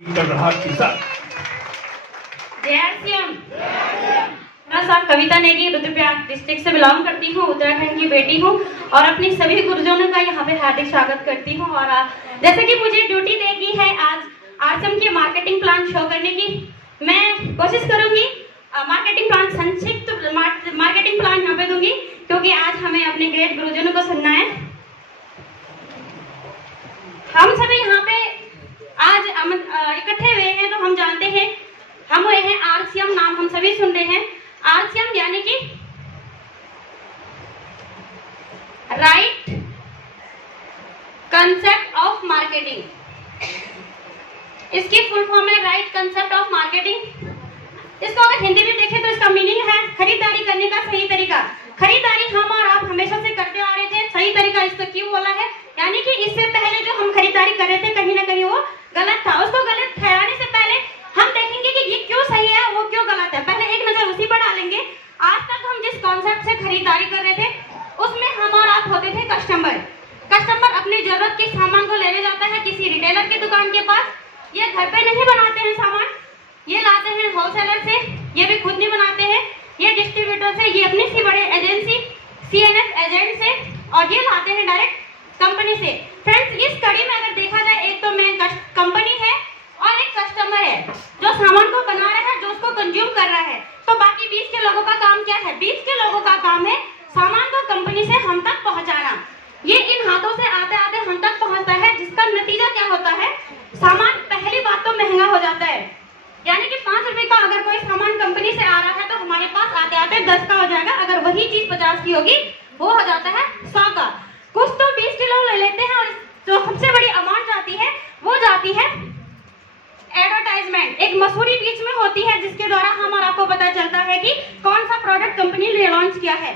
कर रहा किसान। मैं कविता नेगी रुद्रप्रयाग डिस्ट्रिक्ट से बिलोंग करती हूँ, उत्तराखंड की बेटी हूँ और अपने सभी गुरुजनों का यहाँ पे हार्दिक स्वागत करती हूँ। और जैसे कि मुझे ड्यूटी देगी है आज आरसीएम के मार्केटिंग प्लान शो करने की, मैं कोशिश करूंगी मार्केटिंग प्लान संक्षिप्त मार्केटिंग प्लान यहाँ पे दूंगी, क्योंकि आज हमें अपने ग्रेट गुरुजनों को सुनना है। हम सभी यहाँ पे आज इकट्ठे हुए हैं तो हम जानते हैं, हम हुए हैं आरसीएम, नाम हम सभी सुन रहे हैं। आरसीएम यानी कि राइट कंसेप्ट ऑफ मार्केटिंग, इसकी फुल फॉर्म है राइट कंसेप्ट ऑफ मार्केटिंग। इसको अगर हिंदी में देखें तो इसका मीनिंग है खरीदारी करने का सही तरीका। खरीदारी हम और आप हमेशा से करते आ रहे थे, सही तरीका इसको क्यों बोला है, यानी कि इससे पहले जो हम खरीदारी कर रहे थे कहीं ना कहीं वो गलत था। उसको गलत ठहराने से पहले हम देखेंगे कि ये क्यों सही है, वो क्यों गलत है, पहले एक नजर उसी पर डालेंगे। आज तक हम जिस कॉन्सेप्ट से खरीदारी कर रहे थे उसमें हम और आप होते थे कस्टमर। कस्टमर अपनी जरूरत के सामान को लेने जाता है किसी रिटेलर की दुकान के पास। ये घर पे नहीं बनाते हैं सामान, ये लाते हैं होलसेलर से, ये भी खुद नहीं बनाते हैं, ये डिस्ट्रीब्यूटर से, ये अपनी सी बड़े एजेंसी सीएनएफ एजेंट से, और ये लाते हैं डायरेक्ट कंपनी से। फ्रेंड्स, इस कड़ी में अगर देखा जाए, एक तो मैं कंपनी है और एक कस्टमर है जो सामान को बना रहा है, जो उसको कंज्यूम कर रहा है। तो बाकी 20 के लोगों का काम क्या है? 20 के लोगों का काम है सामान को कंपनी से हम तक पहुंचाना। ये इन हाथों से आते आते हम तक पहुंचता है, जिसका नतीजा क्या होता है? सामान पहली बात तो महंगा हो जाता है, यानी कि 5 रुपए का अगर कोई सामान कंपनी से आ रहा है तो हमारे पास आते आते 10 का हो जाएगा। अगर वही चीज 50 की होगी वो हो जाता है 100 का। कुछ तो 20 किलो ले लेते हैं, और जो सबसे बड़ी अमाउंट जाती है वो जाती है एडवर्टाइजमेंट। एक मसूरी बीच में होती है जिसके द्वारा हम और आपको पता चलता है कि कौन सा प्रोडक्ट कंपनी ने लॉन्च किया है।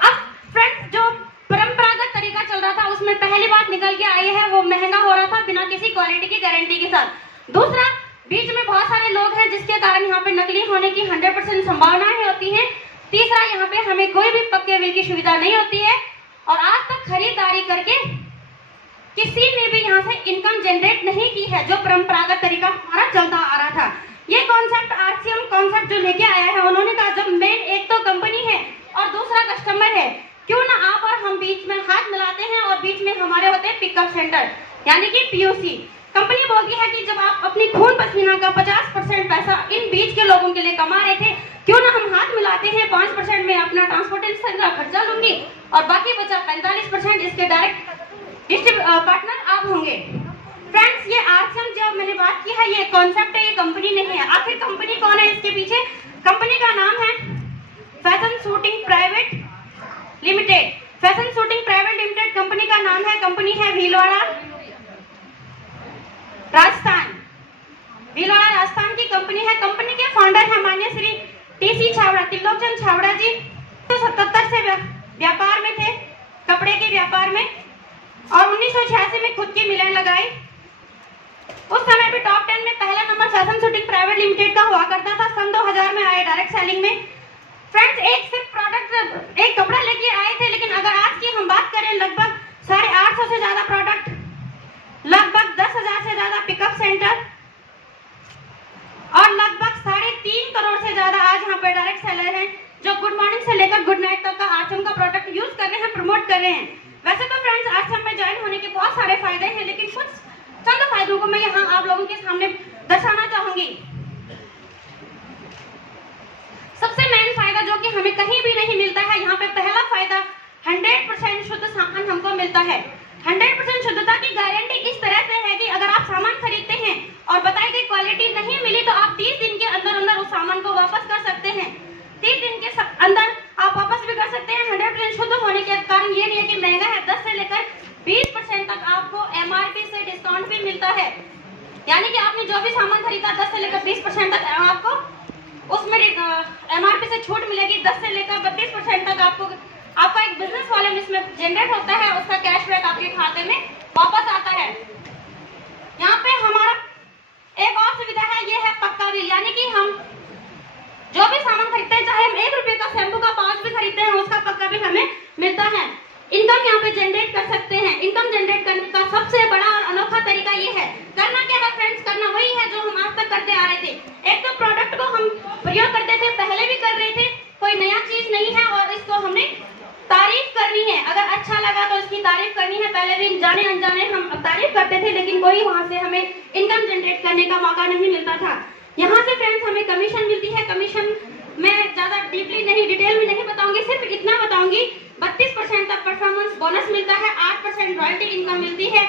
अब फ्रेंड्स, जो परंपरागत तरीका चल रहा था उसमें पहली बात निकल के आई है, वो महंगा हो रहा था बिना किसी क्वालिटी की गारंटी के साथ। दूसरा, बीच में बहुत सारे लोग हैं जिसके कारण यहाँ पे नकली होने की 100% संभावनाएं होती हैं। तीसरा, यहाँ पे हमें कोई भी पक्के बिल की सुविधा नहीं होती है, और आज तक खरीदारी करके किसी ने भी यहाँ से इनकम जनरेट नहीं की है, जो परंपरागत तरीका हमारा चलता आ रहा था। ये कॉन्सेप्ट आरसीएम कॉन्सेप्ट जो लेके आया है, उन्होंने कहा जब मेन एक तो कंपनी है और दूसरा कस्टमर है, क्यों ना आप और हम बीच में हाथ मिलाते हैं, और बीच में हमारे होते हैं पिकअप सेंटर यानी कि पीओसी। कंपनी बोलती है कि जब आप अपनी खून पसीना का 50% पैसा इन बीच के लोगों के लिए कमा रहे थे, क्यों ना हम हाथ मिलाते हैं, 5% में अपना ट्रांसपोर्टेशन का खर्चा लूंगी और बाकी बचा 45% इसके डायरेक्ट पार्टनर आप होंगे। फ्रेंड्स, ये आरसीएम जो मैंने बात की है, ये कॉन्सेप्ट है, ये कंपनी नहीं है। आखिर कंपनी कौन है इसके पीछे? कंपनी का नाम है fashion shooting private limited. Fashion shooting private limited company का नाम है। कंपनी है भीलवाड़ा राजस्थान। भीलवाड़ा राजस्थान की कंपनी है। कंपनी के फाउंडर है माननीय श्री टीसी छावड़ा, त्रिलोकचंद छावड़ा जी। 1977 से व्यापार में थे, कपड़े के व्यापार में, और 1986 में खुद की मिलें लगाई। उस समय भी टॉप 10 में पहला number fashion shooting private limited का हुआ करता था। सन 2000 में आए डायरेक्ट सेलिंग में। फ्रेंड्स, एक सिर्फ प्रोडक्ट, एक कपड़ा लेके आए थे, लेकिन अगर आज की हम बात करें, लगभग 850 से ज्यादा प्रोडक्ट, लगभग 10,000 से ज्यादा पिकअप सेंटर, और लगभग 3.5 करोड़ से ज्यादा आज यहाँ पे डायरेक्ट सेलर हैं, जो गुड मॉर्निंग से लेकर गुड नाइट तक का आरसीएम का प्रोडक्ट यूज कर रहे हैं, प्रमोट कर रहे हैं। वैसे तो फ्रेंड्स, आरसीएम में ज्वाइन होने के बहुत सारे फायदे हैं, लेकिन कुछ चंद फायदों को मैं यहाँ आप लोगों के सामने दर्शाना चाहूंगी। सबसे मेन फायदा जो कि हमें कहीं भी नहीं मिलता है, यहाँ पे पहला फायदा 100% शुद्ध सामान हमको मिलता है। 100% शुद्धता की गारंटी इस तरह से है कि अगर आप सामान खरीदते हैं और बताई गई क्वालिटी नहीं मिली तो आप 30 दिन के अंदर अंदर उस सामान को वापस कर सकते हैं। 30 दिन के अंदर आप वापस भी कर सकते हैं। 100% शुद्ध होने के कारण ये नहीं है कि महंगा है, 10 से लेकर 20% तक आपको एमआरपी से डिस्काउंट भी मिलता है, यानी कि आपने जो भी सामान खरीदा 10 से लेकर 20% तक आपको उसमें एमआरपी से छूट मिलेगी। 10 से लेकर 32% तक आपका एक बिजनेस वॉल्यूम इसमें जनरेट होता है, उसका कैशबैक आपके खाते में वापस आता है। यहाँ पे हमारा एक और सुविधा है, ये है पक्का बिल, यानी कि हम जो भी सामान खरीदते हैं, चाहे हम 1 रुपए का शैम्पू का पाउच भी खरीदते हैं, उसका पक्का बिल हमें मिलता है। इनकम यहाँ पे जनरेट कर सकते हैं। इनकम जनरेट करने का सबसे बड़ा और अनोखा तरीका ये है। करना क्या है फ्रेंड्स? करना वही है जो पहले दिन जाने अनजाने हम तारीफ करते थे, लेकिन कोई वहाँ से हमें इनकम जनरेट करने का मौका नहीं मिलता था। यहाँ से फ्रेंड्स हमें कमीशन मिलती है। कमीशन मैं ज्यादा डीपली नहीं, डिटेल में नहीं बताऊंगी, सिर्फ इतना बताऊंगी 32% तक परफॉर्मेंस बोनस मिलता है, 8% रॉयल्टी इनकम मिलती है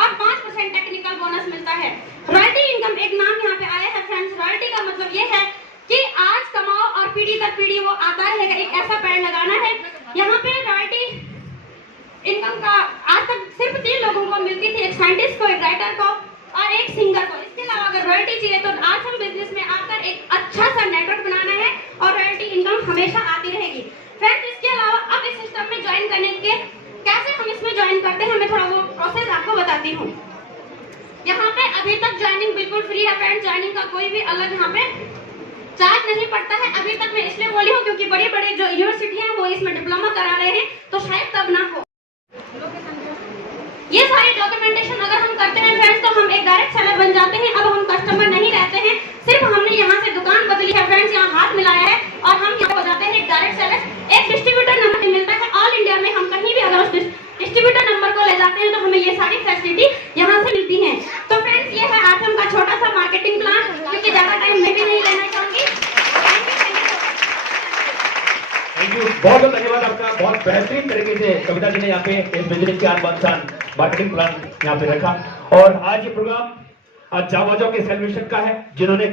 और 5% टेक्निकल बोनस मिलता है। रॉयल्टी इनकम एक नाम यहाँ पे आया है फ्रेंड्स। रॉयल्टी का मतलब ये है कि आज कमाओ और पीढ़ी दर पीढ़ी वो आता रहेगा, एक ऐसा पेड़ लगाना है। यहाँ पे रॉयल्टी इनकम का आज तक सिर्फ 3 लोगों को मिलती थी, एक साइंटिस्ट को, एक राइटर को और एक सिंगर को। इसके अलावा अगर रॉयल्टी चाहिए तो आज हम बिजनेस में आकर एक अच्छा सा नेटवर्क बनाना है और रॉयल्टी इनकम हमेशा आती रहेगी। फ्रेंड्स इसके अलावा अब इस सिस्टम में ज्वाइन करने के कैसे हम इसमें ज्वाइन करते हैं, मैं थोड़ा वो प्रोसेस आपको बताती हूँ। यहाँ पे अभी तक ज्वाइनिंग बिल्कुल फ्री है फ्रेंड्स, ज्वाइनिंग का कोई भी अलग यहाँ पे चार्ज नहीं पड़ता है। अभी तक मैं इसलिए बोली हूँ क्योंकि बड़ी बड़ी जो यूनिवर्सिटी है वो इसमें डिप्लोमा करा रहे हैं, तो शायद तब ना हो। ये सारी डॉक्यूमेंटेशन अगर हम करते हैं फ्रेंड्स तो हम एक डायरेक्ट सेलर बन जाते हैं। अब हम कस्टमर नहीं रहते हैं, सिर्फ हमने यहाँ से दुकान बदली है फ्रेंड्स, यहाँ हाथ मिलाया है और हम यहाँ हो जाते हैं एक डायरेक्ट सेलर। एक डिस्ट्रीब्यूटर नंबर मिलता है ऑल इंडिया में, हम कहीं भी अगर उस डिस्ट्रीब्यूटर नंबर को ले जाते हैं तो हमें ये सारी फैसिलिटी यहाँ से मिलती है। तो फ्रेंड्स ये है आसम का छोटा सा मार्केटिंग प्लान, क्योंकि ज्यादा टाइम मैं भी नहीं लेना चाहूंगी। थैंक यू, बहुत बहुत धन्यवाद आपका। बहुत बेहतरीन तरीके से कविता जी ने यहाँ पे इस बिजनेस के आत्मान मार्केटिंग प्लान यहाँ पे रखा। और आज ये प्रोग्राम आज जावाजों के सेलिब्रेशन का है, जिन्होंने